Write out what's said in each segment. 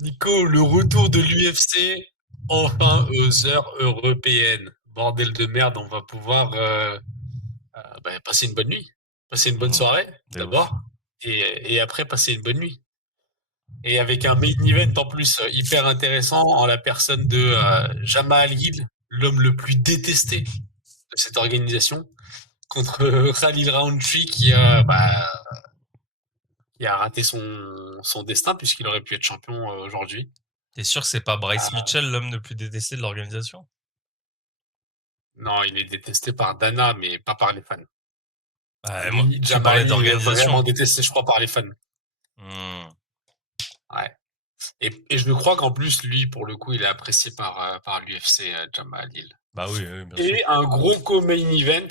Nico, le retour de l'UFC, enfin aux heures européennes. Bordel de merde, on va pouvoir passer une bonne nuit, passer une bonne Mmh. soirée De ouf. d'abord, et après passer une bonne nuit. Et avec un main event en plus hyper intéressant en la personne de Jamal Hill, l'homme le plus détesté de cette organisation, contre Khalil Roundtree qui a raté son destin puisqu'il aurait pu être champion aujourd'hui. T'es sûr que c'est pas Bryce Euh, Mitchell, l'homme le plus détesté de l'organisation? non, il est détesté par Dana, mais pas par les fans. Moi, Lui, tu parlais Jamali, il est d'organisation. vraiment détesté, je crois, par les fans. Hmm. Ouais. Et je crois qu'en plus, lui, pour le coup, il est apprécié par l'UFC, Jamal Hill. Bah oui, oui, bien sûr. Et un gros co-main event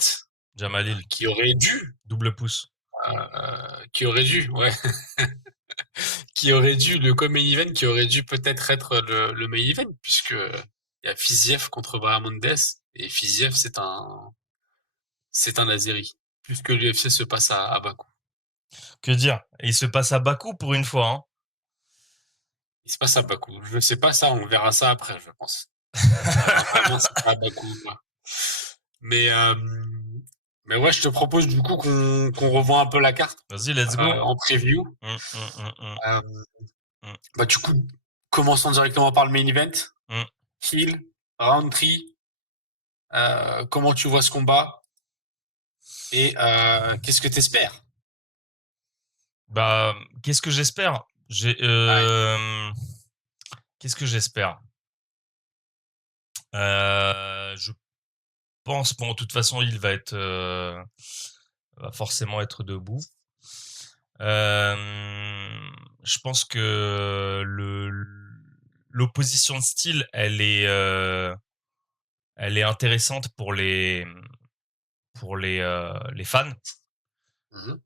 Jamalil, qui aurait dû, double pouce. ouais, qui aurait dû, le co-main event qui aurait dû peut-être être le main event, puisque il y a Fiziev contre Bahamondes, et Fiziev, c'est un Azeri, puisque l'UFC se passe à Bakou. Que dire? Et il se passe à Bakou pour une fois, hein. Il se passe à Bakou. Je sais pas ça, on verra ça après, je pense. Vraiment, c'est pas à Bakou ou pas. Mais, euh, mais ouais, je te propose du coup qu'on revoie un peu la carte Vas-y, let's go. en preview. Hmm, hmm, hmm, hmm, Euh, hmm, du coup, commençons directement par le main event. hmm. Hill, Roundtree, comment tu vois ce combat et qu'est-ce que t'espères? Bah, qu'est-ce que j'espère? Ouais. Qu'est-ce que j'espère? Je pense, bon, de toute façon, il va forcément être debout. Euh, je pense que l'opposition de style, elle est intéressante pour les fans. Mhm.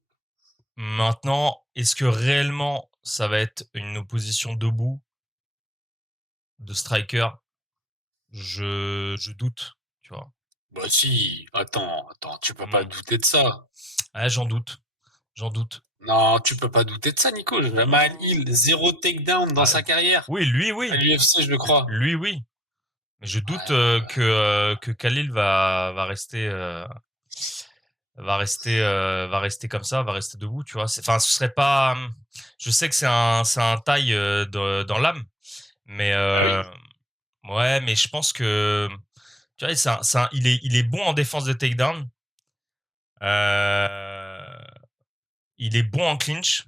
Maintenant, est-ce que réellement ça va être une opposition debout de striker? Je doute, tu vois. Bah si, attends, tu peux pas Hmm. douter de ça. Ah, j'en doute. Non, tu peux pas douter de ça, Nico. Jamal Hmm. Hill, zéro takedown dans Ah, sa carrière. oui, lui, À oui, l'UFC, je le crois. lui, oui. Mais je doute Ouais. que Khalil va rester comme ça, va rester debout, tu vois. Enfin, ce serait pas. Je sais que c'est un taille dans l'âme, mais Bah oui. ouais, mais je pense que tu vois, il est bon en défense de takedown. Euh, il est bon en clinch.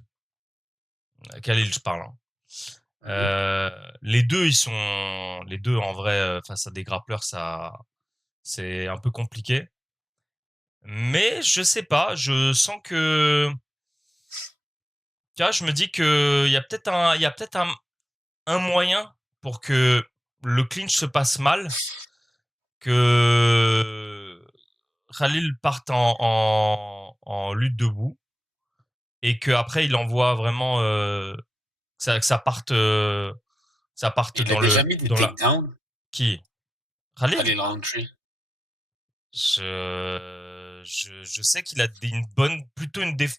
Khalil, je parle, hein. Mhm. Les deux en vrai face à des grappleurs, ça, c'est un peu compliqué. Mais je sais pas, je sens que, tu vois, je me dis que il y a peut-être un moyen pour que le clinch se passe mal, que Khalil parte en lutte debout et que après il envoie vraiment que ça parte Il a déjà mis des dans la takedowns, qui Khalil. Khalil Roundtree. Je sais qu'il a une bonne, plutôt une défense.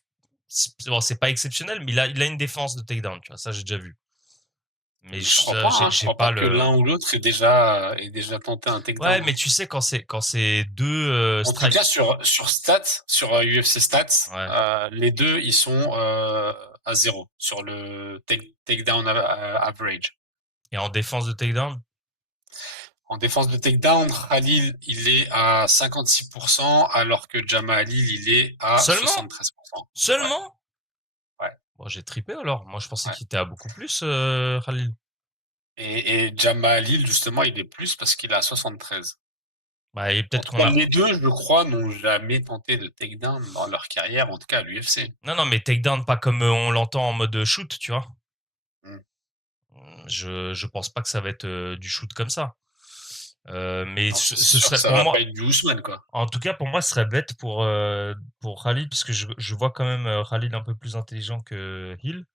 Bon, c'est pas exceptionnel, mais il a une défense de takedown, tu vois. Ça, j'ai déjà vu. Mais Je crois pas, hein. Je j'ai crois pas pas que le. l'un ou l'autre ait déjà tenté un Ouais, takedown, mais hein. tu sais, quand c'est deux En tout strike. cas, sur Stats, sur UFC Stats, Ouais. les deux, ils sont à zéro sur le takedown average. Et en défense de takedown? En défense de takedown, Khalil, il est à 56%, alors que Jamal Hill, il est à Seulement? 73%. Ouais, Seulement? ouais, Bon, j'ai trippé alors. Moi, je pensais ouais. qu'il était à beaucoup plus, Khalil. Et Jamal Hill, justement, il est plus parce qu'il est à 73. Bah, et En peut-être tout qu'on cas, a. les deux, je crois, n'ont jamais tenté de takedown dans leur carrière, en tout cas à l'UFC. Non, non, mais takedown, pas comme on l'entend en mode shoot, tu vois. Hmm. Je pense pas que ça va être du shoot comme ça. Mais Non, c'est ce sûr que serait ça pour va pas moi, être du Ousmane, quoi. en tout cas pour moi, ce serait bête pour Khalil parce que je vois quand même Khalil un peu plus intelligent que Hill.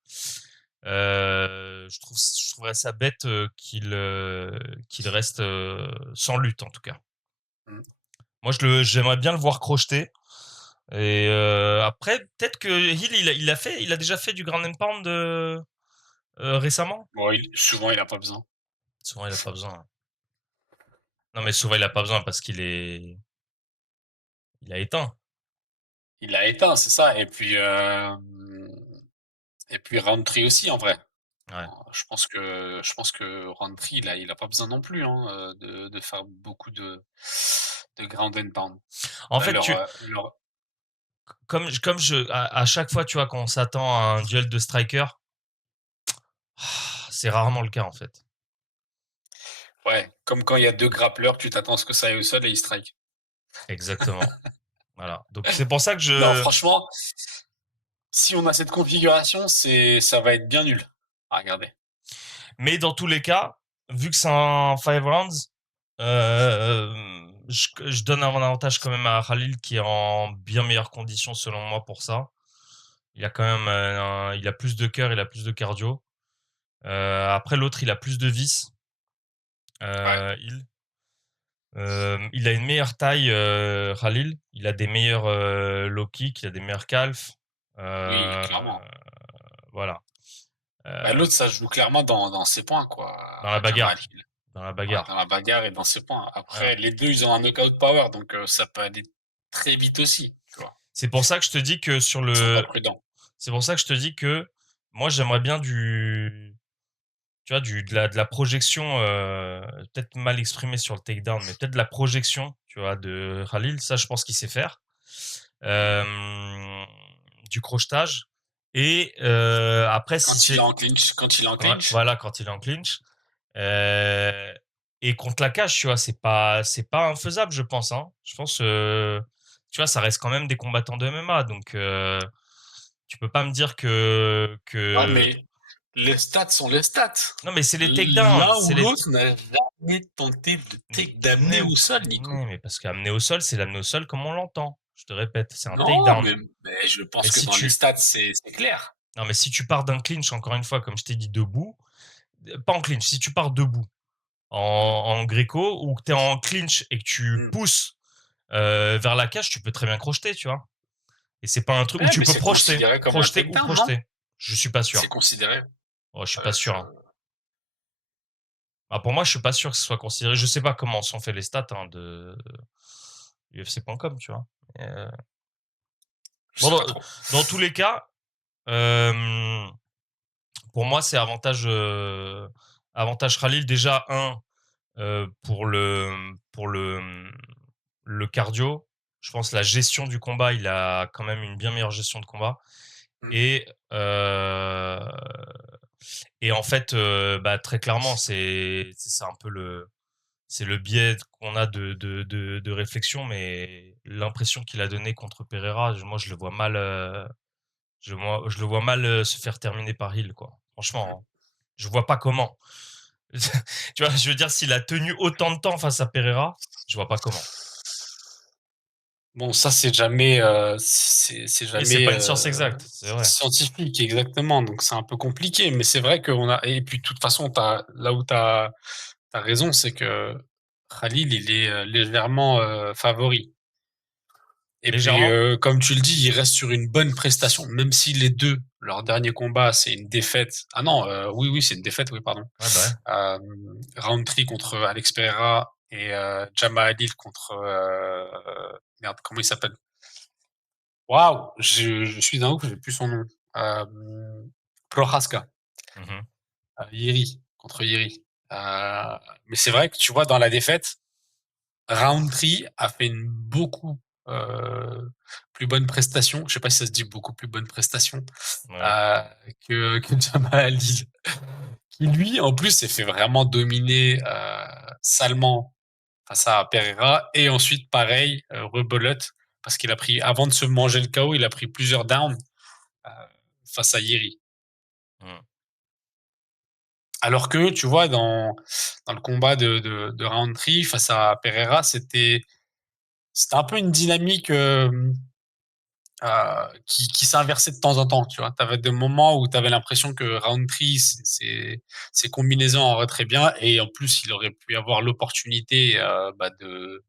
Je trouverais ça bête qu'il reste sans lutte en tout cas. Hmm. Moi, j'aimerais bien le voir crocheter. Et après, peut-être que Hill, il a déjà fait du ground and pound récemment? Bon, souvent, il a pas besoin. Souvent, il a pas besoin. Non, mais souvent, il a pas besoin parce il a éteint. Il l'a éteint, c'est ça. Et puis Roundtree aussi, en vrai. Ouais. Je pense que Roundtree, il a pas besoin non plus, hein, de faire beaucoup de ground and pound. En Là, fait, comme à chaque fois, tu vois, quand on s'attend à un duel de striker, c'est rarement le cas, en fait. ouais, comme quand il y a deux grappleurs, tu t'attends à ce que ça aille au sol et ils strike. Exactement. Voilà. Donc, c'est pour ça que Non, je, franchement, si on a cette configuration, ça va être bien nul à regarder. mais dans tous les cas, vu que c'est un five rounds, je donne un avantage quand même à Khalil qui est en bien meilleures conditions selon moi pour ça. Il a quand même, il a plus de cœur, il a plus de cardio. Après l'autre, il a plus de vis. Ouais, Il. Il a une meilleure taille, Khalil. Il a des meilleurs low kicks, il a des meilleurs calfs. oui, Euh, clairement. voilà. Bah, Euh, l'autre, ça se joue clairement dans ses points, quoi, dans la Jamal bagarre. Hill. Dans la Ouais, bagarre. dans la bagarre et dans ses points. Voilà. Après, les deux, ils ont un knockout power, donc ça peut aller très vite aussi, tu vois. C'est pour ça que je te dis que sur Ils sont pas le, prudents. c'est pour ça que je te dis que moi j'aimerais bien tu vois, de la projection, peut-être mal exprimé sur le takedown, mais peut-être de la projection, tu vois, de Khalil. Ça, je pense qu'il sait faire. Mhm. Euh, du crochetage. Et après, si Quand il est c'est en clinch, quand il est en clinch, voilà, quand il est en clinch. Euh, et contre la cage, tu vois, c'est pas infaisable, je pense. Hein. Je pense, tu vois, ça reste quand même des combattants de MMA, donc tu peux pas me dire ouais, que mais les stats sont les stats. non, mais c'est les takedowns, L'un c'est ou les l'autre n'a jamais tenté d'amener mais, au sol, Nico. mais parce qu'amener au sol, c'est l'amener au sol comme on l'entend. Je te répète, c'est un Non, takedown. mais je Mais pense que si dans les tu stats, c'est clair. non, mais si tu pars d'un clinch, encore une fois, comme je t'ai dit, debout, pas en clinch, si tu pars debout en, Mm. en gréco ou que tu es en clinch et que tu Mm. pousses vers la cage, tu peux très bien crocheter, tu vois. Et c'est pas un truc où Ouais, tu mais peux c'est projeter, considéré comme un projeter ou takedown, non? projeter. Je suis pas C'est sûr. considéré. Oh, je suis pas Je... sûr. Hein. Ah, pour moi, je suis pas sûr que ce soit considéré. Je sais pas comment sont fait les stats hein, de UFC.com, tu vois. je Bon, sais pas trop. dans tous les cas, euh, pour moi, c'est avantage Khalil déjà un pour le cardio. Je pense la gestion du combat, il a quand même une bien meilleure gestion de combat. Mm. Et euh, et en fait, bah, très clairement, c'est un peu c'est le biais qu'on a de réflexion, mais l'impression qu'il a donné contre Pereira, moi je le vois mal, je le vois mal se faire terminer par Hill, quoi. Mm. Franchement, hein. Je vois pas comment. Tu vois, je veux dire, s'il a tenu autant de temps face à Pereira, je vois pas comment. Bon, ça, c'est jamais, c'est Oui, c'est jamais pas une science exacte, c'est vrai. scientifique, exactement. Donc, c'est un peu compliqué. Mais c'est vrai qu'on a. Et puis, de toute façon, là où t'as raison, c'est que Khalil, il est légèrement favori. Et puis, Légèrement? comme tu le dis, il reste sur une bonne prestation, même si les deux, leur dernier combat, c'est une défaite. Ah non, oui, oui, c'est une défaite, oui, pardon. Ouais, bah ouais. Euh, Roundtree contre Alex Pereira et Jamal Adil contre merde, comment il s'appelle? Waouh, je suis un ouf, j'ai plus son nom. Euh, Prochaska, Mhm. Yeri contre Yeri. Euh, mais c'est vrai que tu vois dans la défaite, Roundtree a fait une beaucoup plus bonne prestation. Je sais pas si ça se dit beaucoup plus bonne prestation Ouais. euh, que Jamal Adil, qui lui en plus s'est fait vraiment dominer salement face à Pereira. Et ensuite, pareil, rebelote, parce qu'il a pris, avant de se manger le KO, il a pris plusieurs downs euh, face à Yeri. Mhm. Alors que, tu vois, dans le combat de Roundtree face à Pereira, c'était un peu une dynamique qui s'inversait de temps en temps. Tu vois, tu avais des moments où tu avais l'impression que Roundtree, ses combinaisons en très bien, et en plus, il aurait pu avoir l'opportunité bah, de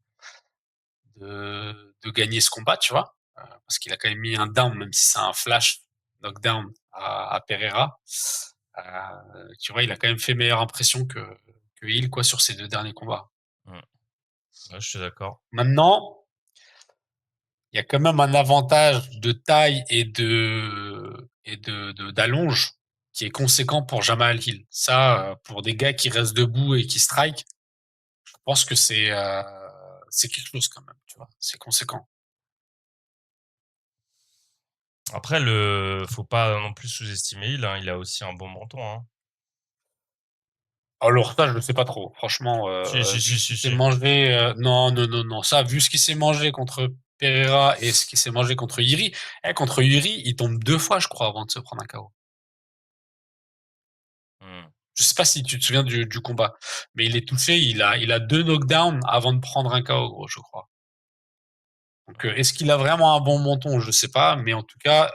gagner ce combat, tu vois, parce qu'il a quand même mis un down, même si c'est un flash knockdown à Pereira. Tu vois, il a quand même fait meilleure impression que Hill, quoi, sur ses 2 derniers combats. Ouais, je suis d'accord. Maintenant, il y a quand même un avantage de taille d'allonge qui est conséquent pour Jamal Hill. Ça, pour des gars qui restent debout et qui strike, je pense que c'est quelque chose quand même, tu vois. C'est conséquent. Après, faut pas non plus sous-estimer Hill, hein. Il a aussi un bon menton, hein. Alors ça, je ne sais pas trop. Franchement, Si, si, vu si, ce qu'il si, s'est si. mangé, non, non, non, non. Ça, vu ce qu'il s'est mangé contre Pereira et ce qu'il s'est mangé contre Yuri, contre Yuri, il tombe 2 fois, je crois, avant de se prendre un KO. Hmm. Je sais pas si tu te souviens du combat, mais il est touché, il a 2 knockdowns avant de prendre un KO, gros, je crois. Donc, est-ce qu'il a vraiment un bon menton? Je sais pas, mais en tout cas,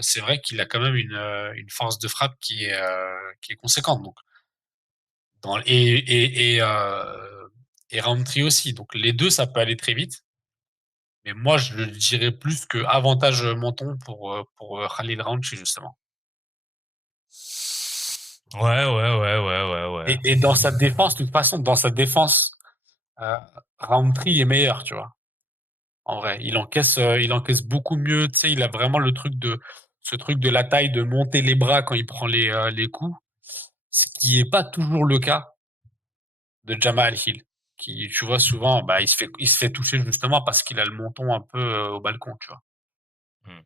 c'est vrai qu'il a quand même une force de frappe qui est conséquente. Donc, dans, et Roundtree aussi. Donc, les deux, ça peut aller très vite. Mais moi, je dirais plus que avantage menton pour Khalil Roundtree, justement. Ouais, ouais, ouais, ouais, ouais, ouais. Et dans sa défense, de toute façon, dans sa défense, euh, Roundtree est meilleur, tu vois. En vrai, il encaisse beaucoup mieux. Tu sais, il a vraiment ce truc de la taille, de monter les bras quand il prend les coups, ce qui est pas toujours le cas de Jamal Hill, qui, tu vois, souvent, bah, il se fait toucher justement parce qu'il a le menton un peu au balcon, tu vois. Hmm.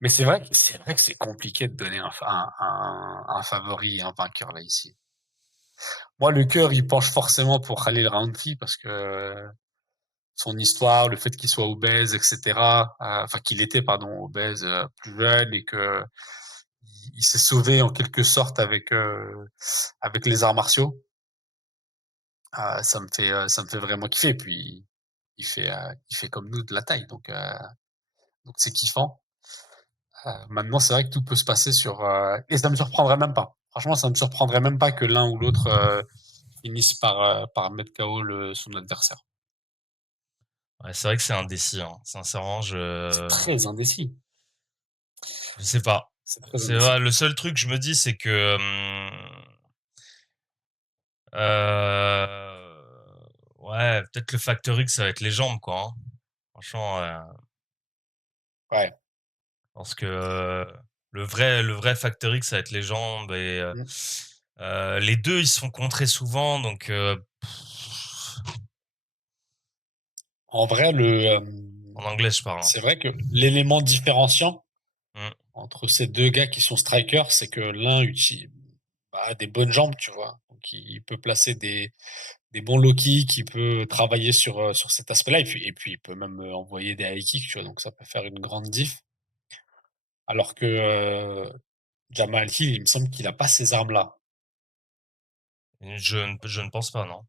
Mais c'est vrai que c'est compliqué de donner un favori, un vainqueur là ici. Moi, le cœur, il penche forcément pour Khalil Rountree parce que son histoire, le fait qu'il soit obèse, etc. Enfin, qu'il était, pardon, obèse plus jeune et que il s'est sauvé en quelque sorte avec les arts martiaux. Ça me fait vraiment kiffer. Puis il fait comme nous de la taille, donc c'est kiffant. Maintenant, c'est vrai que tout peut se passer et ça me surprendrait même pas. Franchement, ça me surprendrait même pas que l'un ou l'autre finisse par mettre KO son adversaire. Ouais, c'est vrai que c'est indécis, hein. Sincèrement, C'est très indécis. je sais pas. C'est très C'est vrai, indécis. le seul truc que je me dis, c'est que, euh, ouais, peut-être le facteur X, ça va être les jambes, quoi, hein. Franchement, Ouais. parce que le vrai facteur X, ça va être les jambes et Mm. les deux, ils se font contrer souvent, donc En vrai, en anglais, je parle, hein. c'est vrai que l'élément différenciant Mm. entre ces deux gars qui sont strikers, c'est que l'un a des bonnes jambes, tu vois. Donc, il peut placer des bons low kicks, il peut travailler sur cet aspect-là, et puis il peut même envoyer des high kicks, tu vois. Donc, ça peut faire une grande diff. Alors que Jamal Hill, il me semble qu'il a pas ces armes-là. Je ne pense pas, non.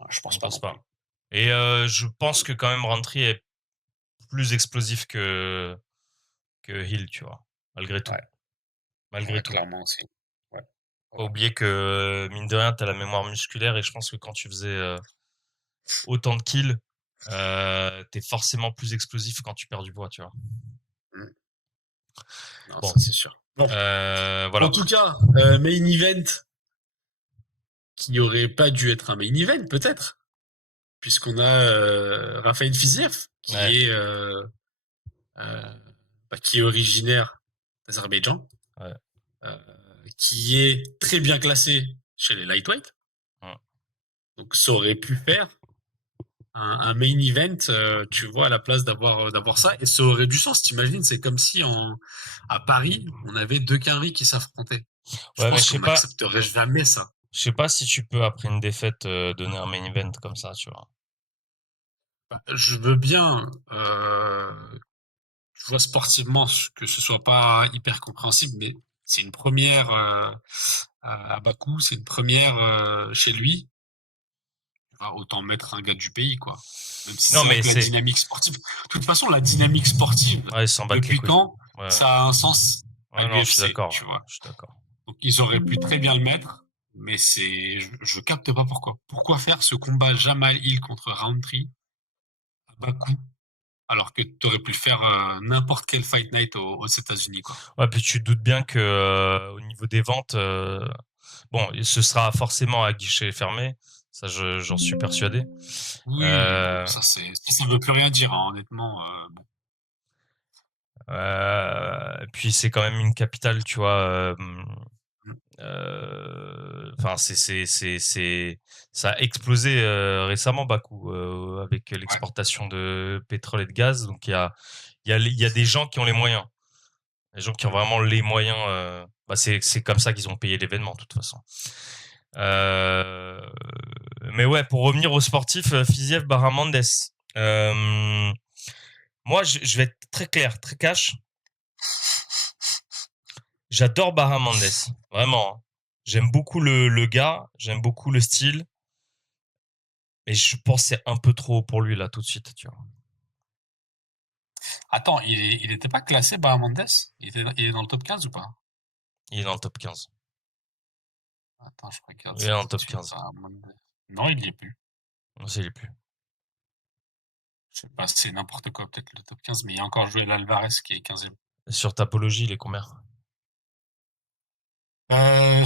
Ouais, je Je pense ne pas pense non plus. pas. Et je pense que quand même Rountree est plus explosif que Hill, tu vois. Malgré tout. Ouais, Malgré ouais, tout. clairement aussi. Ouais, Pas ouais. oublier que, mine de rien, t'as la mémoire musculaire et je pense que quand tu faisais autant de kills, t'es forcément plus explosif quand tu perds du poids, tu vois. Mm. Non, Bon, ça c'est sûr. Bon, en voilà. tout cas, main event qui aurait pas dû être un main event, peut-être, puisqu'on a Raphaël Fiziev, Ouais, euh, qui est originaire d'Azerbaïdjan, ouais. euh, qui est très bien classé chez les lightweight. Ouais. Donc ça aurait pu faire un main event, tu vois, à la place d'avoir ça, et ça aurait du sens. T'imagines, c'est comme si à Paris, on avait deux quinries qui s'affrontaient. Je Ouais, mais pense qu'on n'accepterait jamais ça. je sais pas si tu peux, après une défaite, donner un main event comme ça, tu vois. Bah, je veux bien, tu vois, sportivement, que ce soit pas hyper compréhensible, mais c'est une première à Bakou, c'est une première chez lui. Bah, autant mettre un gars du pays, quoi. Même si Non, c'est vrai mais que la c'est, dynamique sportive, de toute façon, la dynamique sportive, ouais, ils s'en battent les depuis couilles. quand Ouais, ouais. ça a un sens à Ouais, non, je suis l'UFC, d'accord, tu ouais, vois. je suis d'accord. Donc ils auraient pu très bien le mettre, mais je capte pas pourquoi. Pourquoi faire ce combat Jamal Hill contre Roundtree à Bakou, Alors que tu aurais pu le faire n'importe quel Fight Night aux États-Unis, quoi. Ouais, puis tu te doutes bien que au niveau des ventes, bon, ce sera forcément à guichet fermé. Ça, j'en suis persuadé. Oui, bon, ça veut plus rien dire, hein, honnêtement. Bon. Puis c'est quand même une capitale, tu vois. Mm. Enfin, ça a explosé récemment Bakou avec Ouais. l'exportation de pétrole et de gaz. Donc il y a des gens qui ont les moyens, les gens qui ont Mm. vraiment les moyens. Bah c'est comme ça qu'ils ont payé l'événement de toute façon. Mais ouais, pour revenir aux sportifs, Fiziev, Baramandes. Moi, je vais être très clair, très cash. J'adore Baramandes, vraiment, hein. J'aime beaucoup le gars, j'aime beaucoup le style. Et je pense que c'est un peu trop pour lui là tout de suite, tu vois. Attends, il était pas classé, Bahamondes? Il est dans le top 15 ou pas? Il est dans le top 15. Attends, je regarde Il est ça dans le tout de top suite, 15. Bahamondes. Non, il y est plus. Non, ça, il est plus. Je sais pas, c'est n'importe quoi, peut-être le top 15, mais il y a encore Joël Alvarez qui est 15e. Sur Tapologie, il est combien?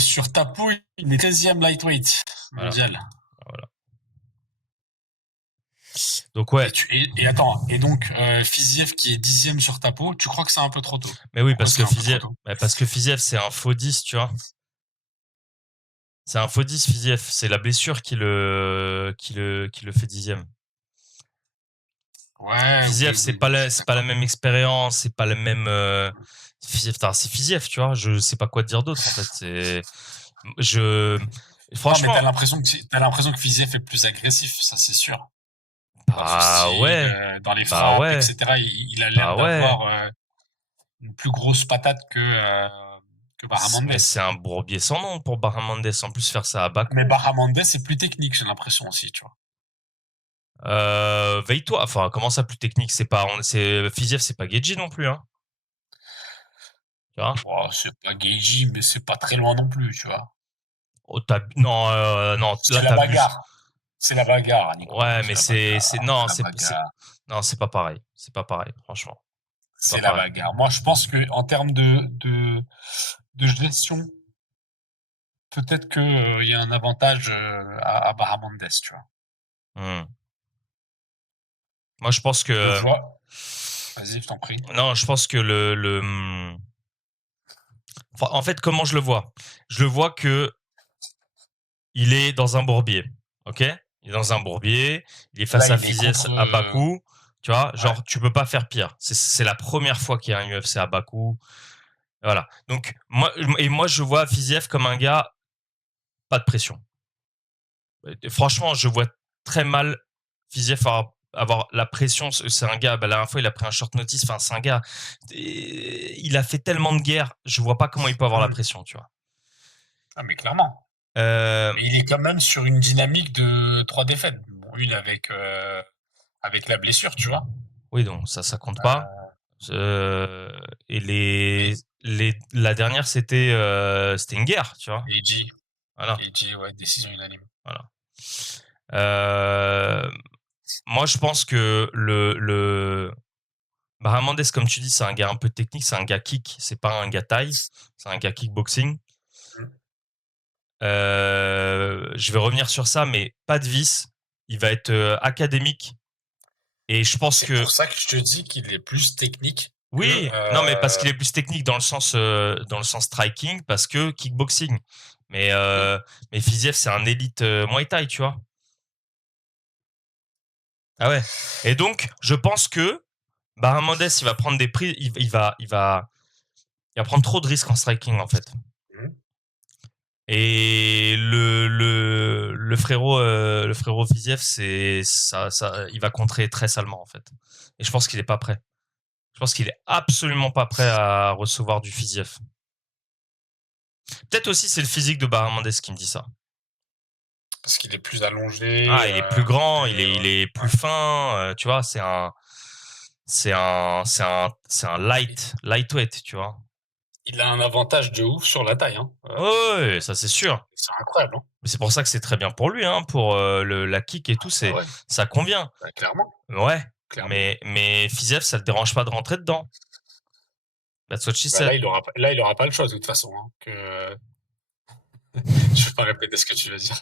Sur Tapo, il est 13e lightweight Voilà, mondial. voilà. Donc ouais. Et attends, et donc Fiziev qui est 10e sur Tapo, tu crois que c'est un peu trop tôt? Mais oui, Pourquoi parce c'est que un peu trop Fiziev, tôt? c'est un faux 10, tu vois. C'est un faux 10, Fiziev. C'est la blessure qui le fait 10e. Ouais, Fiziev, oui, oui, oui, je suis c'est pas la d'accord. même expérience, c'est pas le même. Fiziev, c'est Fiziev, tu vois. Je sais pas quoi te dire d'autre en fait. Je, Non, mais franchement, t'as l'impression que Fiziev est plus agressif, ça c'est sûr. Dans son bah style, ouais, dans les bah frappes, ouais, etc. Il a l'air bah ouais. d'avoir une plus grosse patate que Mais Baramandes. c'est un bourbier sans nom pour Baramandes. En plus, faire ça à Mais Bakou. Baramandes est plus technique, j'ai l'impression aussi, tu vois. Veille-toi. Enfin, comment ça plus technique? Fiziev, c'est pas Geji non plus, hein. Tu vois? Bon, c'est pas Geiji, mais c'est pas très loin non plus, tu vois. Oh, non, non, C'est là, la t'abuses. bagarre. C'est la bagarre, Nico. Ouais, C'est mais la bagarre. C'est la bagarre. non, c'est pas pareil. C'est pas pareil, franchement. C'est pas C'est la pareil. bagarre. Moi, je pense que en termes de gestion, peut-être que il y a un avantage à Baramandes, tu vois. Hmm. Moi, je pense Je que, vois. Vas-y, je t'en prie. non, je pense que enfin, en fait, comment je le vois? Je le vois que il est dans un bourbier. Ok? Il est dans un bourbier. Il est Là, face à il est Fiziev contre. à Bakou. Tu vois? Ouais. Genre, tu peux pas faire pire. C'est la première fois qu'il y a un UFC à Bakou. Voilà. Donc, moi, je vois Fiziev comme un gars, pas de pression. Franchement, je vois très mal Fiziev avoir la pression. C'est un gars, bah, la dernière fois, il a pris un short notice. Enfin, c'est un gars, il a fait tellement de guerres. Je vois pas comment il peut avoir la Hmm. pression, tu vois. Ah, mais clairement. Euh, Mais il est quand même sur une dynamique de 3 défaites. Bon, une avec la blessure, tu vois. oui, donc ça compte pas. Euh, Euh, et mais la dernière, c'était une guerre, tu vois. Eiji, Voilà, Eiji, ouais, décision unanime. voilà. Euh, moi, je pense que Ramondes, comme tu dis, c'est un gars un peu technique, c'est un gars kick, c'est pas un gars taille, c'est un gars kickboxing. Hmm. Je vais revenir sur ça, mais pas de vice. Il va être académique. Et je pense C'est que pour ça que je te dis qu'il est plus technique que. oui, non, mais parce qu'il est plus technique dans le sens striking, parce que kickboxing. Mais Oui. mais Fiziev, c'est un élite Muay Thai, tu vois. Ah ouais. Et donc, je pense que Baramondes, il va prendre des prix, il va prendre trop de risques en striking en fait. Hmm. Et le frérot Fiziev, c'est ça, il va contrer très salement en fait. Et je pense qu'il est pas prêt. Je pense qu'il est absolument pas prêt à recevoir du Fiziev. Peut-être aussi c'est le physique de Baramondes qui me dit ça. Parce qu'il est plus allongé. Ah, il est plus grand, il est Ouais. plus fin, tu vois, c'est un lightweight, tu vois. Il a un avantage de ouf sur la taille, hein. Ouais, ça c'est sûr. C'est incroyable, hein. Mais c'est pour ça que c'est très bien pour lui, hein, pour la kick et tout, Ah bah ouais, ça convient. bah clairement. Ouais. clairement. Mais Fiziev, ça le dérange pas de rentrer dedans. That's what she Bah, là, said. il aura pas le choix de toute façon. Hein, je vais pas répéter ce que tu veux dire,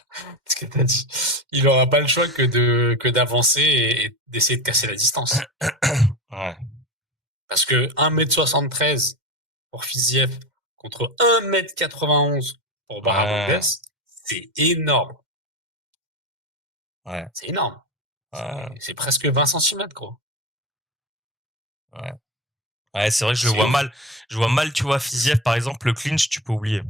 ce que t'as dit. Il aura pas le choix que d'avancer et d'essayer de casser la distance. Ouais, Parce que 1m73 pour Fiziev contre 1m91 pour Baramondes, ouais, c'est énorme. ouais, C'est énorme. ouais, C'est presque 20 centimètres, quoi. ouais. Ouais, c'est vrai que je le C'est vois ouf. mal. Je vois mal, tu vois, Fiziev, par exemple, le clinch, tu peux oublier.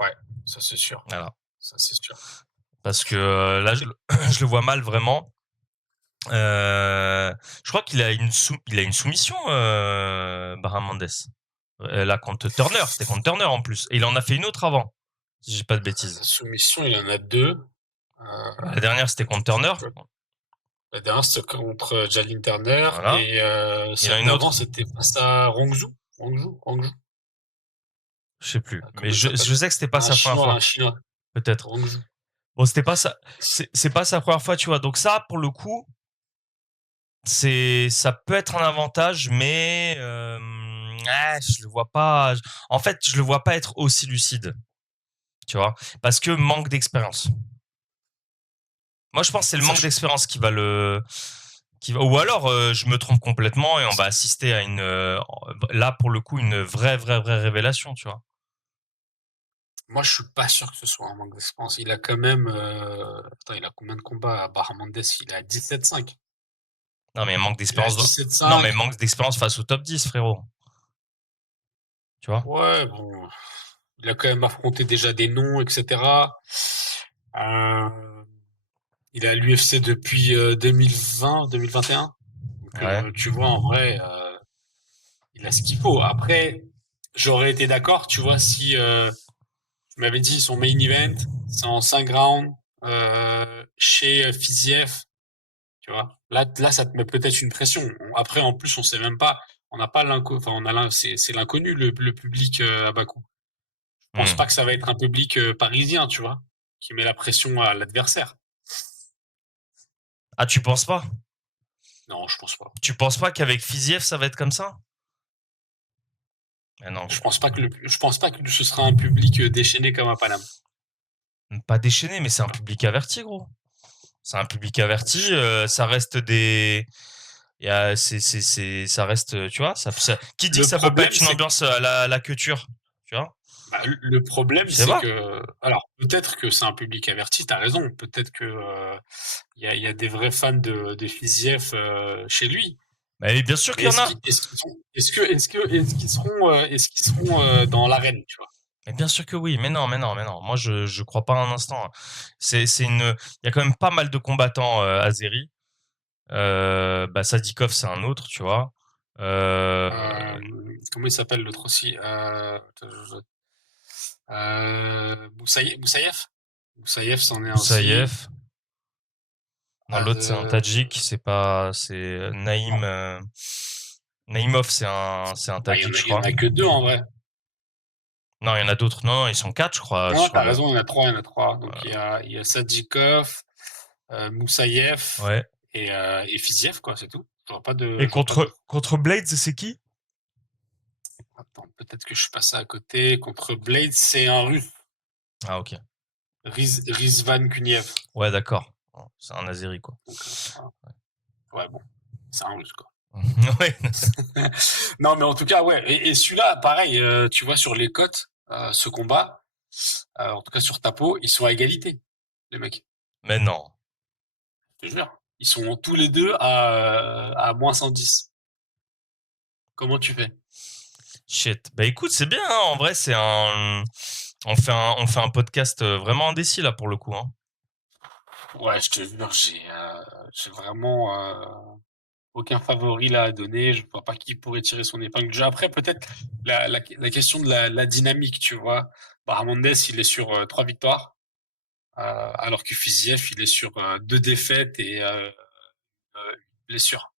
Ouais, ça c'est sûr. Voilà. Ça c'est sûr. Parce que là, je le vois mal vraiment. Je crois qu'il a il a une soumission, Baramandes. Là, contre Turner. C'était contre Turner en plus. Et il en a fait une autre avant, si j'ai pas de bêtises. Soumission, il y en a deux. La dernière, c'était contre Turner. La dernière, c'était contre Jalin Turner. Voilà. Et Il y en a celle une d'avant, autre. c'était face à Rongzhou. Rongzhou. Je sais plus. Mais Comment il s'appelle? je sais que c'était pas sa première Un fois. Chinois. Peut-être. Rongzhou. Bon, c'était pas ça. C'est pas sa première fois, tu vois. Donc ça, pour le coup, ça peut être un avantage, mais je le vois pas. En fait, je le vois pas être aussi lucide, tu vois, parce que manque d'expérience. Moi, je pense que c'est le Ça, manque d'expérience ou alors je me trompe complètement et on va assister à là pour le coup une vraie révélation, tu vois. moi, je suis pas sûr que ce soit un manque d'expérience. Il a quand même, attends, il a combien de combats à Baramandes? Il a 17-5. Non mais manque Il a d'expérience. Non mais 17-5. manque d'expérience face au top 10, frérot. Tu vois. Ouais, bon. Il a quand même affronté déjà des noms, etc. Euh, il est à l'UFC depuis 2020, 2021. Donc, Ouais. tu vois, en vrai, il a ce qu'il faut. Après, j'aurais été d'accord, tu vois, si tu m'avais dit son main event, c'est en 5 rounds chez Fiziev, tu vois. Là, ça te met peut-être une pression. Après, en plus, on sait même pas. On n'a pas l'inconnu. Enfin, c'est l'inconnu, le public à Bakou. Je pense Hmm. pas que ça va être un public parisien, tu vois, qui met la pression à l'adversaire. Ah, tu penses pas? Non, je pense pas. Tu penses pas qu'avec Fiziev ça va être comme ça? Mais non, gros. Je pense pas que ce sera un public déchaîné comme à Paname. Pas déchaîné, mais c'est un public averti, gros. C'est un public averti. Ça reste ça reste, tu vois. Qui dit que Le ça peut pas problème, être une c'est que ambiance à la culture, tu vois? bah, le problème, Je sais c'est pas. que alors peut-être que c'est un public averti. T'as raison. Peut-être que il y a des vrais fans de Fiziev chez lui. Mais bien sûr Mais qu'il y en a. est-ce qu'ils seront dans l'arène, tu vois? Mais bien sûr que oui. Mais non, mais non, mais non. Moi, je crois pas un instant. Il y a quand même pas mal de combattants azéris. Bah Sadikov, c'est un autre, tu vois. Euh, Euh, comment il s'appelle l'autre aussi? Moussaïev? Moussaïev, c'en est un aussi. Moussaïev. Non, l'autre, c'est un Euh, Tadjik. C'est Naïm. non, Naïmov, c'est un bah, Tadjik, je il y en crois. a que deux en vrai. Non, il y en a d'autres. Non, ils sont quatre, je crois, Non, sur t'as le. raison, il y en a trois, il y en a trois. Donc il y a Sadikov, Moussaïev Ouais. et Fiziev, quoi, c'est tout. Et Je vois pas d'autres. contre Blades, c'est qui? Attends, peut-être que je suis passé à côté. Contre Blade, c'est un russe. Ah, ok. Rizvan Kuniev. Ouais, d'accord. Bon, c'est un Azeri, quoi. Donc, voilà. Ouais, bon, c'est un russe, quoi. Ouais. Non, mais en tout cas, ouais. Et celui-là, pareil, tu vois, sur les cotes, ce combat, en tout cas sur Tapo, ils sont à égalité, les mecs. Mais non. Je te jure. Ils sont tous les deux à moins 110. Comment tu fais? Shit. Bah écoute, c'est bien, hein. En vrai, on fait un podcast vraiment indécis, là, pour le coup, hein. Ouais, je te jure, j'ai vraiment aucun favori là à donner. Je vois pas qui pourrait tirer son épingle du jeu. Après, peut-être la question de la dynamique, tu vois. Baramondes, il est sur 3 victoires, alors que Fiziev, il est sur 2 défaites et une blessure.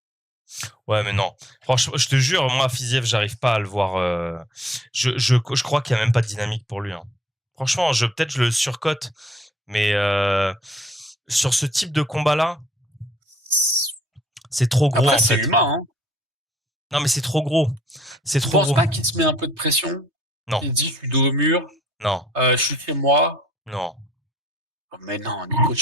Ouais, mais non. Franchement, je te jure, moi, Fiziev, j'arrive pas à le voir. Je crois qu'il y a même pas de dynamique pour lui, hein. Franchement, peut-être je le surcote, mais sur ce type de combat-là, C'est trop gros Après, en c'est fait. humain, hein. Non, mais c'est trop gros. C'est Tu trop penses gros. pas qu'il te met un peu de pression? Non, Il dit, je suis dos au mur, non, je suis chez moi. non. Oh, mais non, Nico,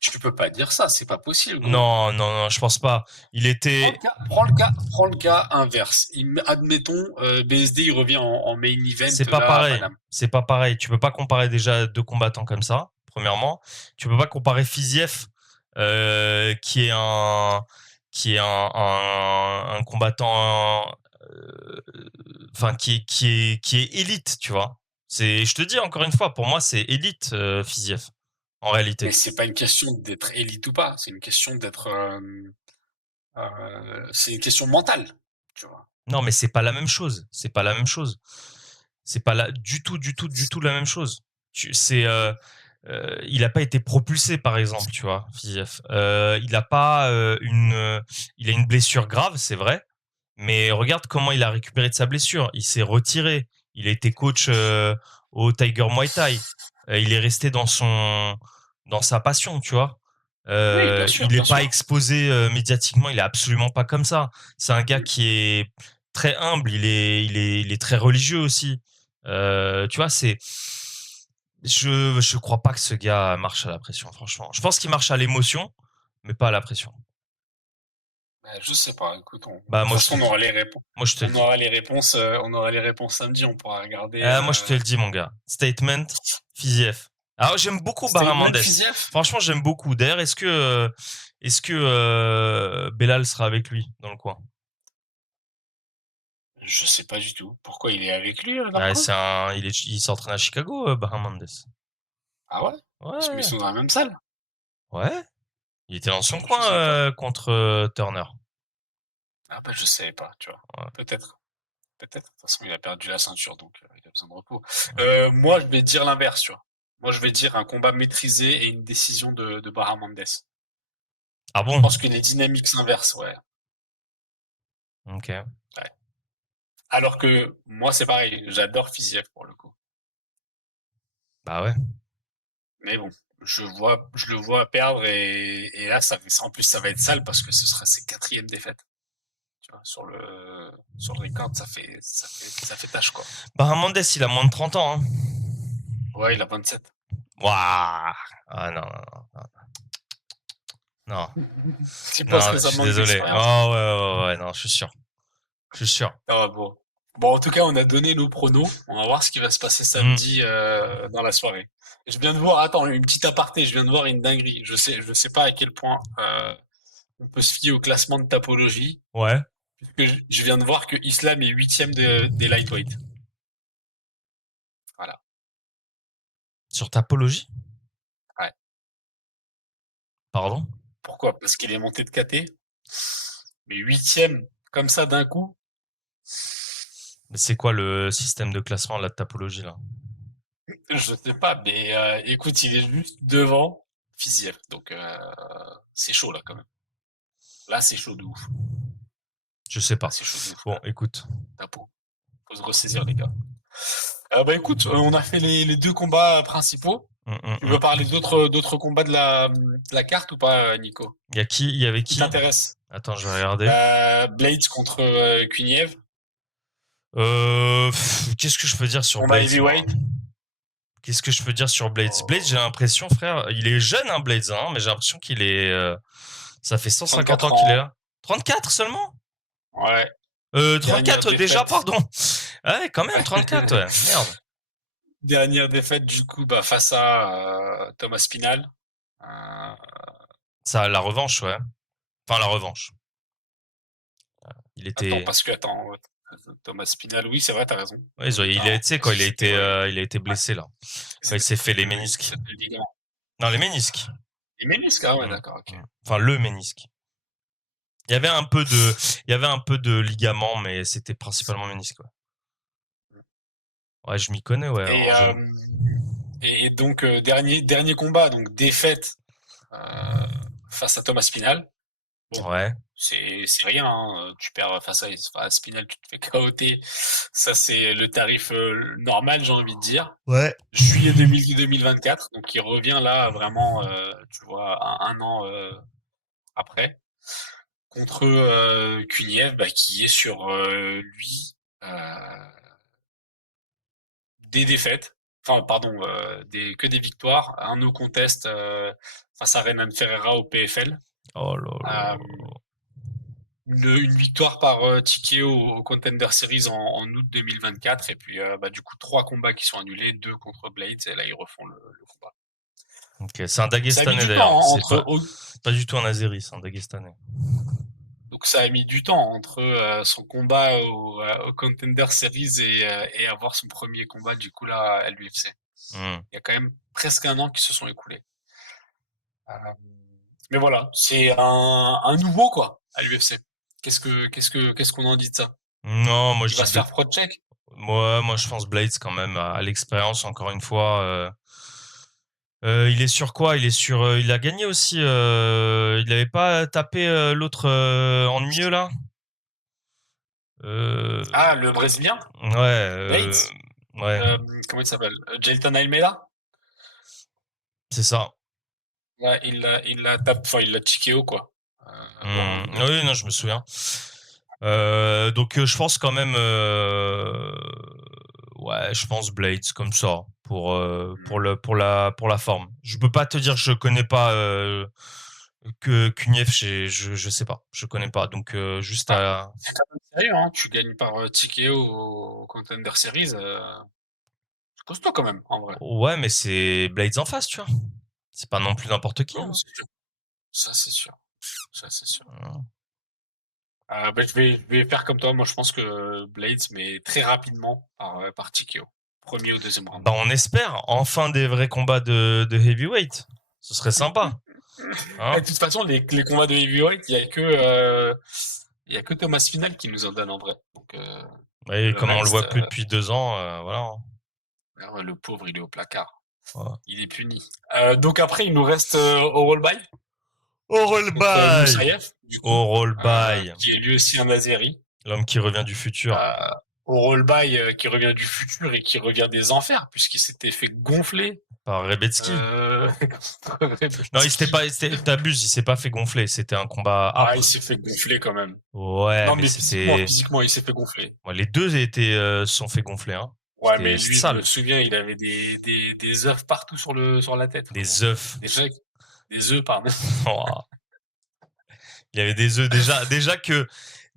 tu peux pas dire ça, c'est pas possible, gros. Non, non, non, je pense pas. Il était. Prends le cas inverse. Admettons, BSD, il revient en main event C'est pas là à pareil. Paname. C'est pas pareil. Tu peux pas comparer déjà deux combattants comme ça, premièrement. Tu peux pas comparer Fiziev, qui est un combattant, enfin qui est élite, tu vois. Je te dis encore une fois, pour moi c'est élite, Fiziev, en Mais réalité. c'est pas une question d'être élite ou pas, c'est une question c'est une question mentale, tu vois. Non, mais c'est pas la même chose. C'est pas la même chose. C'est pas du tout, du tout, du tout la même chose. Il a pas été propulsé, par exemple, tu vois, Fiziev. Il a pas il a une blessure grave, c'est vrai. Mais regarde comment il a récupéré de sa blessure. Il s'est retiré. Il a été coach au Tiger Muay Thai. Il est resté dans sa passion, tu vois. Oui, bien sûr, Il est bien pas sûr. exposé médiatiquement. Il est absolument pas comme ça. C'est un gars qui est très humble. Il est très religieux aussi. Tu vois, je crois pas que ce gars marche à la pression, franchement. Je pense qu'il marche à l'émotion, mais pas à la pression. Je sais pas, écoute, de Bah toute moi je te façon, le dis. Moi je te le dis. on aura les réponses samedi, on pourra regarder, Moi, je te le dis, mon gars. Statement, Fiziev. Alors, j'aime beaucoup Statement Baramandes. Fiziev? Franchement, j'aime beaucoup. D'ailleurs, est-ce que Belal sera avec lui dans le coin? Je sais pas du tout. Pourquoi il est avec lui, Ouais, Darko? il s'entraîne à Chicago, Baramandes. Ah ouais? Mais ils Ouais, sont dans la même salle? ouais. Il était dans son Je coin savais pas. contre Turner. Ah bah je savais pas, tu vois. Ouais. Peut-être. Peut-être. De toute façon, il a perdu la ceinture, donc il a besoin de repos. Ouais. Moi, je vais dire l'inverse, tu vois. Moi, je vais dire un combat maîtrisé et une décision de Bahamondes. Ah Je bon? pense que les dynamiques s'inversent, ouais. Ok. Ouais. Alors que moi, c'est pareil. J'adore Fiziev pour le coup. Bah ouais. Mais bon, je le vois perdre et là, en plus, ça va être sale parce que ce sera ses quatrièmes défaites. Tu vois, sur le record, ça fait tâche, quoi. Baramandes, il a moins de 30 ans, hein. Ouais, il a 27. Waouh! Ah non, non, non, non. Tu penses Non, que je ça suis manque désolé. d'expérience? Oh ouais, ouais, ouais, non, je suis sûr. Je suis sûr. Ah, bon. Bon, en tout cas, on a donné nos pronos. On va voir ce qui va se passer Hmm. samedi dans la soirée. Je viens de voir, attends, une petite aparté, je viens de voir une dinguerie. Je sais pas à quel point on peut se fier au classement de Tapologie, Ouais. puisque je viens de voir que Islam est huitième des lightweight. Voilà. Sur Tapologie? Ouais. Pardon? Pourquoi? Parce qu'il est monté de KT. Mais huitième, comme ça d'un coup, Mais c'est quoi le système de classement de la Tapologie là? je sais pas. Mais écoute, il est juste devant Fiziev. Donc c'est chaud là quand même. Là, c'est chaud de ouf. Je sais Là, pas. c'est chaud de ouf Bon, là. écoute. Tapo. Faut se ressaisir les gars. Bah écoute, on a fait les deux combats principaux. Tu veux Mm. parler d'autres combats de la carte ou pas, Nico? Il y a qui? Il y avait Qui qui? t'intéresse? Attends, je vais regarder. Blades contre Kuniev, Qu'est-ce que je peux dire sur combat Blades, moi? heavyweight. Qu'est-ce que je peux dire sur Blades? Blades, j'ai Oh, l'impression, frère, il est jeune, hein, Blades, hein, mais j'ai l'impression qu'il est, ça fait 150 ans 34 qu'il est ans. là. 34 seulement? Ouais. Dernière 34 déjà, défaite. pardon. Ouais, quand même, 34, ouais. Merde. Dernière défaite du coup bah, face à Thomas Spinal. Euh, Ça, la revanche, ouais. Enfin, la revanche. Il attends, était, parce que attends, Thomas Spinal, oui, c'est vrai, t'as raison. ouais, Non, tu sais, quand c'était quoi? il a été Ouais, blessé, là. Quand il s'est fait les ménisques. c'était le ligament. Non, les ménisques. Les ménisques, ah ouais, Mm, d'accord, ok. mm. Enfin, le ménisque. Il y avait un peu de ligament, mais c'était principalement ménisque, ouais. Ouais, je m'y connais, ouais, Et, en euh, jeune. et donc, dernier combat, donc défaite euh, face à Thomas Spinal. Bon, Ouais. c'est rien, hein. Tu perds à Spinal, tu te fais KOT. Ça, c'est le tarif normal, j'ai envie de dire. Ouais. Juillet 2024, donc il revient là vraiment, tu vois, un an après. contre Kuniev, bah, qui est sur lui euh, des défaites. Enfin, pardon, que des victoires. Un no contest face à Renan Ferreira au PFL. Oh là Euh, là. une victoire par ticket au Contender Series en août 2024. Et puis, bah, du coup, 3 combats qui sont annulés, 2 contre Blades. Et là, ils refont le combat. Ok, c'est un Donc, ça a mis Dagestanais du temps d'ailleurs. hein, C'est pas du tout un Azéri, c'est un Dagestanais. Donc ça a mis du temps entre son combat au Contender Series et avoir son premier combat du coup là à l'UFC. Hmm. Il y a quand même presque un an qui se sont écoulés. Euh, mais voilà, c'est un nouveau quoi à l'UFC. Qu'est-ce qu'on en dit de ça? Non, moi Il je va dis se faire pro-check? moi je pense Blades quand même à l'expérience encore une fois. Il est sur quoi? Il est sur. Il a gagné aussi. Il avait pas tapé l'autre ennuyeux là. Euh, Ah, le Brésilien? ouais. Blades? Ouais. Euh, Comment il s'appelle? Jailton Almeida? C'est ça. Ouais, il l'a tapé, enfin il l'a TKO quoi. Au round 2. Oui, non, je me souviens. Donc je pense quand même. Ouais, je pense Blades comme ça pour la forme. Je peux pas te dire que je connais pas que Kuniev, je sais pas, je connais pas. Donc juste Ah, à. c'est quand même sérieux, hein. Tu gagnes par TKO au Contender Series. C'est costaud quand même, en vrai. Ouais, mais c'est Blades en face, tu vois. C'est pas non plus n'importe qui, Ouais, hein. c'est sûr. Ça, c'est sûr. Ça, c'est sûr. Euh, Bah, je vais faire comme toi. Moi, je pense que Blades, mais très rapidement par TKO. Premier ou deuxième round. Bah on espère enfin des vrais combats de heavyweight. Ce serait sympa, Et hein. de toute façon, les combats de heavyweight, il y a que Thomas Final qui nous en donne en vrai. Donc, Et le comme on le reste, voit plus depuis 2 ans, voilà, hein. le pauvre, il est au placard. Voilà. Il est puni. Donc après, il nous reste Oral By Au contre roll-by, Moussaïef, du coup, au roll-by, qui est lui aussi un Azéri. l'homme qui revient du futur Euh, Oral By qui revient du futur et qui revient des enfers, puisqu'il s'était fait gonfler par Rebetsky. contre Non, il s'était Rebetsky. pas, t'abuses, il s'est pas fait gonfler. C'était un combat Ah, il âpre. s'est fait gonfler quand même. Ouais, Non, mais mais physiquement, c'était, physiquement, il s'est fait gonfler. ouais, les deux se sont fait gonfler, hein. Ouais, mais C'était lui, je me sale. souviens, il avait des œufs partout sur la tête, frérot. Des œufs. Déjà, des œufs, pardon. Oh, il y avait des œufs déjà Eh,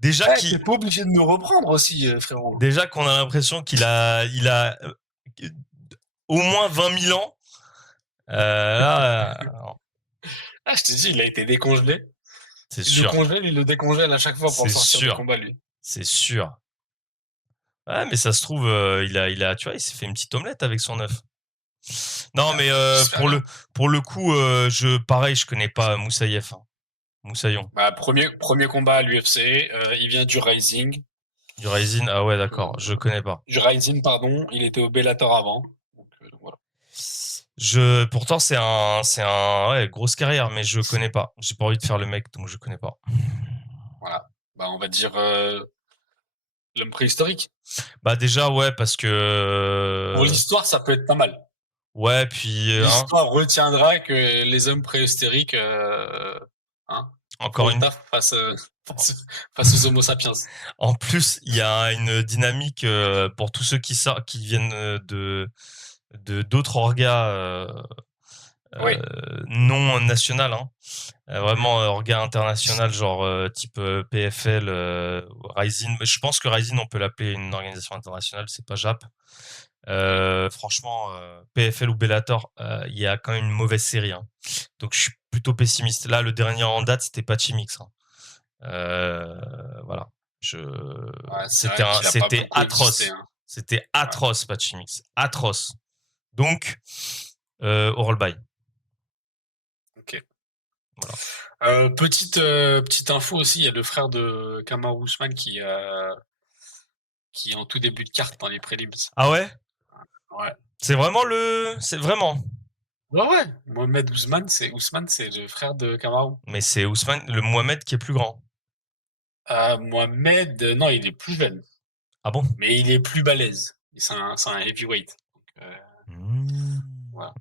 t'es qui, pas obligé de nous reprendre aussi, frérot. déjà qu'on a l'impression qu'il a au moins 20 000 ans. Là, Ah, je te dis, il a été décongelé. c'est Il le sûr, congèle, il le décongèle à chaque fois pour le c'est sortir du sûr, combat, lui. c'est sûr. Ouais, mais ça se trouve, tu vois, il s'est fait une petite omelette avec son œuf. Non, Ah, mais j'espère bien. pour le coup, pareil, je connais pas Moussaïef, hein. Moussaillon. Bah, premier combat à l'UFC, il vient du Rising. Du Ryzen, ah ouais, Euh, d'accord, je connais pas. du Rising, pardon. Il était au Bellator avant. Donc, voilà. Pourtant, ouais, grosse carrière, mais je connais pas. J'ai pas envie de faire le mec, donc je connais pas. Voilà. Bah, on va dire l'homme préhistorique. Bah déjà, ouais, parce que Pour l'histoire, ça peut être pas mal. ouais, puis hein, L'histoire retiendra que les hommes préhistoriques hein, font encore le une, taf face aux Homo sapiens. en plus, il y a une dynamique pour tous ceux qui viennent de d'autres orgas Oui. non national, hein. Mm. Vraiment orga international, genre type PFL, Rising. Mais je pense que Rising, on peut l'appeler une organisation internationale, c'est pas JAP. Oui. Franchement, PFL ou Bellator, il y a quand même une mauvaise série, hein. Donc je suis plutôt pessimiste. Là, le dernier en date, c'était Pachimix, hein. Voilà. Je... Ouais, c'est vrai qu'il a pas C'était beaucoup existé. atroce. Hein. C'était Ouais. atroce, Pachimix. Atroce. Donc, Oral By. Ok. Voilà. Petite info aussi, il y a le frère de Kamaru Usman qui est en tout début de carte dans les prélims. Ah ouais? Ouais. C'est vraiment. Ouais, ouais. Mohamed Ousmane, c'est le frère de Kamaru. Mais c'est Ousmane, le Mohamed qui est plus grand. Mohamed, non, il est plus jeune, Ah bon? mais il est plus balèze. C'est un heavyweight. Donc, Mmh. voilà.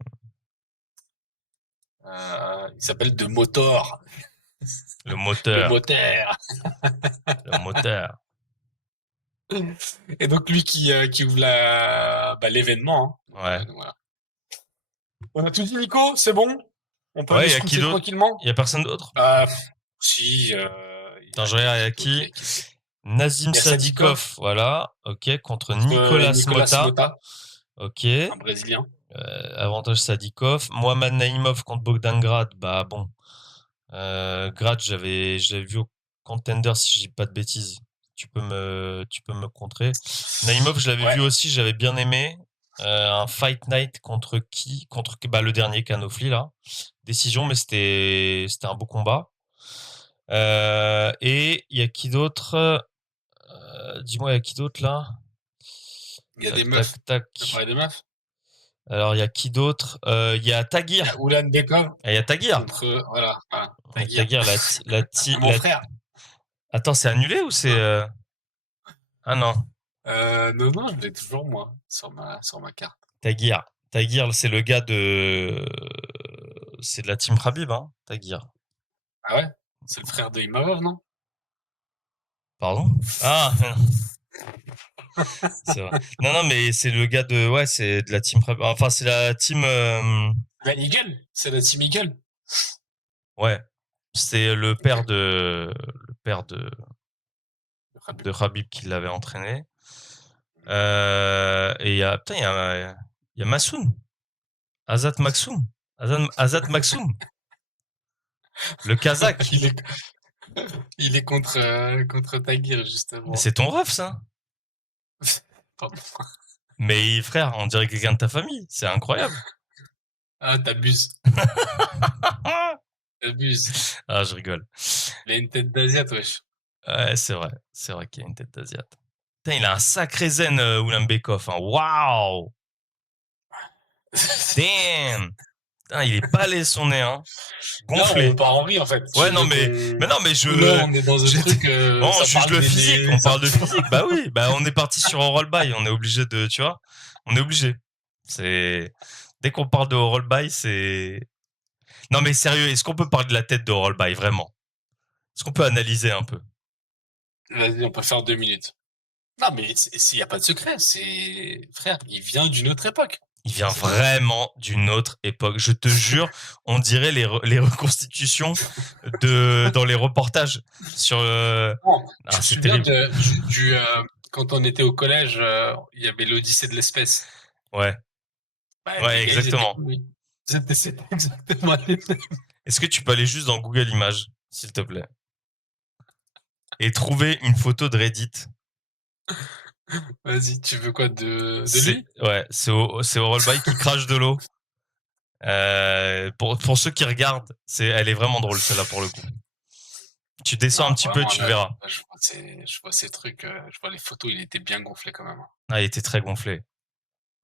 Il s'appelle De Motor. Le Le moteur. moteur. Le moteur. Et donc lui qui ouvre l'événement, hein. Ouais. Donc, voilà. On a tout dit, Nico, c'est bon? On peut Ouais, aller y se a qui coucher d'autre? tranquillement? Y a personne d'autre? Si, Attends, je regarde, y a qui? Il y a qui d'autre? Nazim Il y a Sadikov Sadikov, voilà. Ok, contre contre Nicolas Nicolas Mota. Mota, Ok. un Brésilien. Avantage Sadikov. Mohamed Naimov contre Bogdan Grad. Bah bon. Grad, j'avais vu au Contender si je dis pas de bêtises. Tu peux me contrer. Naimov, je l'avais Ouais, vu aussi, j'avais bien aimé. Un Fight Night contre qui? Contre le dernier Canofli là. Décision, mais c'était un beau combat. Et il y a qui d'autre? Dis-moi, il y a qui d'autre là? il y a des Tac, tac, meufs. T'as tac. parlé des meufs? Alors, il y a qui d'autre? Il y a Il y Tagir. a Ulan Bekov Il y a Tagir. contre, voilà, Tagir. Tagir, Mon frère. Attends, c'est annulé ou c'est... Hein? Ah non, Non, non, je l'ai toujours, moi, sur ma carte. Tagir. Tagir, c'est le gars de... C'est de la team Khabib, hein, Tagir. Ah ouais? C'est le frère de Imavov, non? Pardon? Ah, c'est vrai. Non, non, mais c'est le gars de... Ouais, c'est de la team Khabib. Enfin, c'est la team... La Eagle, c'est la Team Eagle. Ouais, c'est le Ok. père de... Le père Khabib. de Khabib qui l'avait entraîné. Et il y a... Putain, il y a Massoun. Azat Maksoum. Azat Maksoum. Le Kazakh. Il est, il est contre Tagir, Mais justement. c'est ton ref, ça. Pardon. Mais frère, on dirait quelqu'un de ta famille. C'est incroyable. Ah, t'abuses. T'abuses. Ah, je rigole. Il a une tête d'Asiate, wesh. Ouais, c'est vrai. C'est vrai qu'il a une tête d'Asiate. Putain, il a un sacré zen, Oulimbekov, hein. Waouh! Damn! Putain, il est balèze son nez, hein. Là, on Gonflé. part en rire, en fait. Ouais, Tu non, veux mais non, mais Là, on est dans un j'étais, truc, bon, on ça juge parle le des physique, nez, on ça... parle de physique. Bah oui, bah on est parti sur un roll by, on est obligé de, tu vois, on est obligé. C'est, dès qu'on parle de roll by, c'est, non, mais sérieux, est-ce qu'on peut parler de la tête de roll by, vraiment? Est-ce qu'on peut analyser un peu? Vas-y, on peut faire 2 minutes. Non, mais il y a pas de secret. Frère, il vient d'une autre époque. Il vient C'est tout. vraiment d'une autre époque. Je te jure, on dirait les reconstitutions dans les reportages sur. Bon, tu Ah, te c'est souviens terrible. quand on était au collège, il y avait l'Odyssée de l'espèce. Ouais, Bah, les ouais, gars, ils étaient exactement. comme lui. C'était exactement les mêmes. Est-ce que tu peux aller juste dans Google Images, s'il te plaît, et trouver une photo de Reddit? Vas-y, tu veux quoi de lui? C'est au rollby qui crache de l'eau. Pour ceux qui regardent, elle est vraiment drôle celle-là pour le coup. Tu descends un Non, petit peu, vraiment, tu le là, verras. je vois ces trucs, je vois les photos, il était bien gonflé quand même, hein. Ah, il était très gonflé,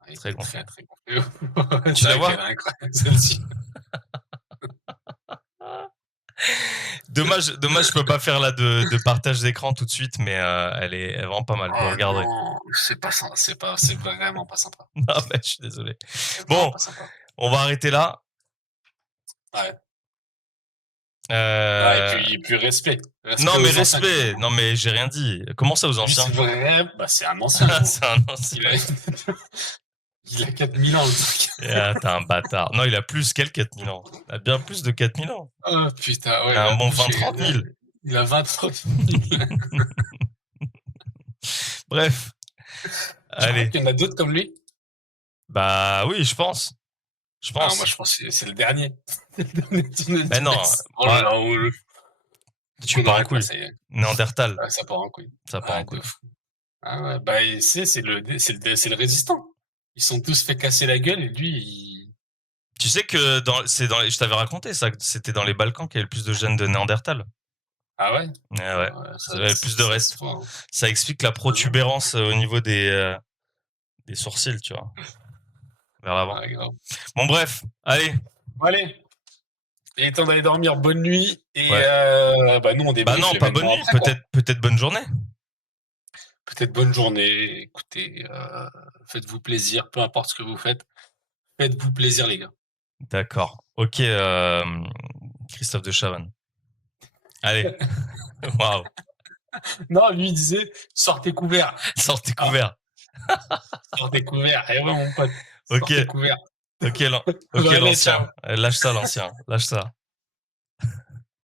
Il très était gonflé. très, très gonflé. Tu C'est la vrai qu'elle vois? est incroyable, celle-ci. Dommage, je peux pas faire là de partage d'écran tout de suite, mais elle est vraiment pas mal. Vous Oh regarderez. non, c'est vraiment pas sympa. Non, mais je suis désolé. C'est vraiment Bon, pas sympa. on va arrêter là. Ouais. Ouais, Euh, et puis respect. Non, Respect mais aux anciens quand respect. même, hein. Non, mais j'ai rien dit. Comment ça aux Lui, anciens? c'est vrai, bah, c'est un ancien, gros. C'est un ancien. Il a, il a 4000 ans, le truc. Ah, t'es un bâtard. Non, il a plus qu'elle 4000 ans. Il a bien plus de 4000 ans. Oh putain, ouais, Il a il un a bon touché. 20-30 000. Il a 23. Bref, Tu crois allez. qu'il y en a d'autres comme lui? Bah oui, je pense. Je Ah, moi, pense. je pense que c'est le dernier. C'est le dernier de Mais non, Netflix. Oh là bah, là, tu on pars en arrête là, couille. ça y est. Néandertal, Ah, ça part en couille. ça part en Ah, de couille. fou. Ah ouais, bah, c'est le résistant. Ils sont tous fait casser la gueule et lui, Tu sais que je t'avais raconté ça, que c'était dans les Balkans qu'il y avait le plus de gènes de Néandertal. ah ouais? Ouais. Ouais, Ça avait le plus de ça se restes. voit, hein. Ça explique la Ça se voit. protubérance au niveau des sourcils, tu vois, vers l'avant. Ouais, grave. Bon, bref, allez. Bon, allez, il est temps d'aller dormir. Bonne nuit. Et Ouais. bah, nous, on Bah débriefe non, pas bonne l'événement nuit, après, quoi. peut-être bonne journée. Peut-être bonne journée. Écoutez, faites-vous plaisir, peu importe ce que vous faites. Faites-vous plaisir, les gars. D'accord. Ok, Christophe de Chavannes. Allez. Waouh. Non, lui, il disait, sors tes couverts. Sortez Ah, couverts. sors tes couverts. Eh ouais, mon pote, Ok. sors tes couverts. Ok, Bah, allez, l'ancien. ciao. Lâche ça, l'ancien. Lâche ça.